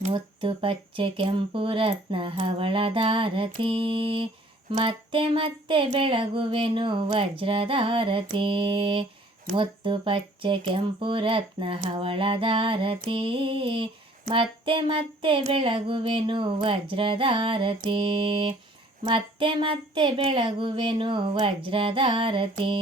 ಮುತ್ತು ಪಚ್ಚೆ ಕೆಂಪು ರತ್ನ ಹವಳದಾರತಿ ಮತ್ತೆ ಮತ್ತೆ ಬೆಳಗುವೆನು ವಜ್ರದಾರತಿ ಮುತ್ತು ಪಚ್ಚೆ ಕೆಂಪು ರತ್ನ ಹವಳದಾರತಿ ಮತ್ತೆ ಮತ್ತೆ ಬೆಳಗುವೆನು ವಜ್ರದಾರತಿ ಮತ್ತೆ ಮತ್ತೆ ಬೆಳಗುವೆನು ವಜ್ರದಾರತಿ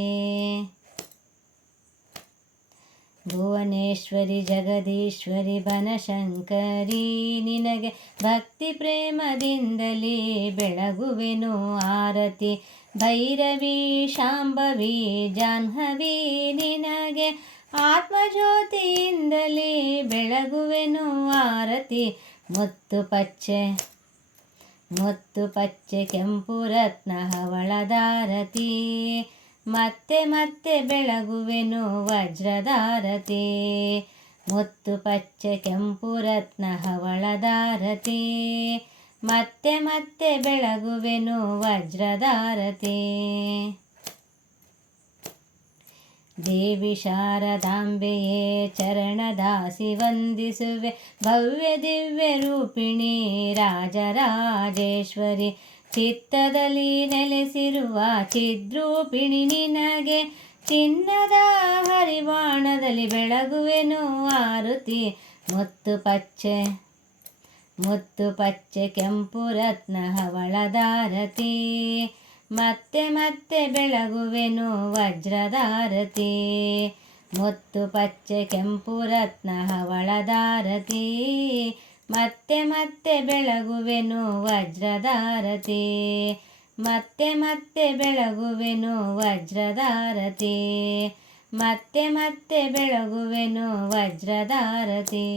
ಭುವನೇಶ್ವರಿ ಜಗದೀಶ್ವರಿ ಬನಶಂಕರಿ, ನಿನಗೆ ಭಕ್ತಿ ಪ್ರೇಮದಿಂದಲೇ ಬೆಳಗುವೆನು ಆರತಿ. ಭೈರವಿ, ಶಾಂಭವಿ, ಜಾಹ್ನವಿ, ನಿನಗೆ ಆತ್ಮಜ್ಯೋತಿಯಿಂದಲೇ ಬೆಳಗುವೆನು ಆರತಿ. ಮುತ್ತು ಪಚ್ಚೆ ಮುತ್ತು ಪಚ್ಚೆ ಕೆಂಪು ರತ್ನ ಹವಳದಾರತಿ ಮತ್ತೆ ಮತ್ತೆ ಬೆಳಗುವೆನು ವಜ್ರಧಾರತೆ. ಮುತ್ತು ಪಚ್ಚ ಕೆಂಪು ರತ್ನ ಹವಳಧಾರತೆ. ಮತ್ತೆ ಮತ್ತೆ ಬೆಳಗುವೆನು ವಜ್ರಧಾರತೆ. ದೇವಿ ಶಾರದಾಂಬೆಯೇ ಚರಣದಾಸಿ ವಂದಿಸುವೆ. ಭವ್ಯ ದಿವ್ಯ ರೂಪಿಣಿ ರಾಜರಾಜೇಶ್ವರಿ. ಚಿತ್ತದಲ್ಲಿ ನೆಲೆಸಿರುವ ಚಿದ್ರೂಪಿಣಿ ನಿನಗೆ ಚಿನ್ನದ ಹರಿವಾಣದಲ್ಲಿ ಬೆಳಗುವೆನು ಆರುತಿ. ಮುತ್ತು ಪಚ್ಚೆ ಮುತ್ತು ಪಚ್ಚೆ ಕೆಂಪು ರತ್ನ ಹವಳದಾರತಿ. ಮತ್ತೆ ಮತ್ತೆ ಬೆಳಗುವೆನು ವಜ್ರದಾರತಿ. ಮುತ್ತು ಪಚ್ಚೆ ಕೆಂಪು ರತ್ನ ಹವಳದಾರತಿ. ಮತ್ತೆ ಮತ್ತೆ ಬೆಳಗುವೆನು ವಜ್ರಧಾರತೆ. ಮತ್ತೆ ಮತ್ತೆ ಬೆಳಗುವೆನು ವಜ್ರಧಾರತೆ. ಮತ್ತೆ ಮತ್ತೆ ಬೆಳಗುವೆನು ವಜ್ರದಾರತಿ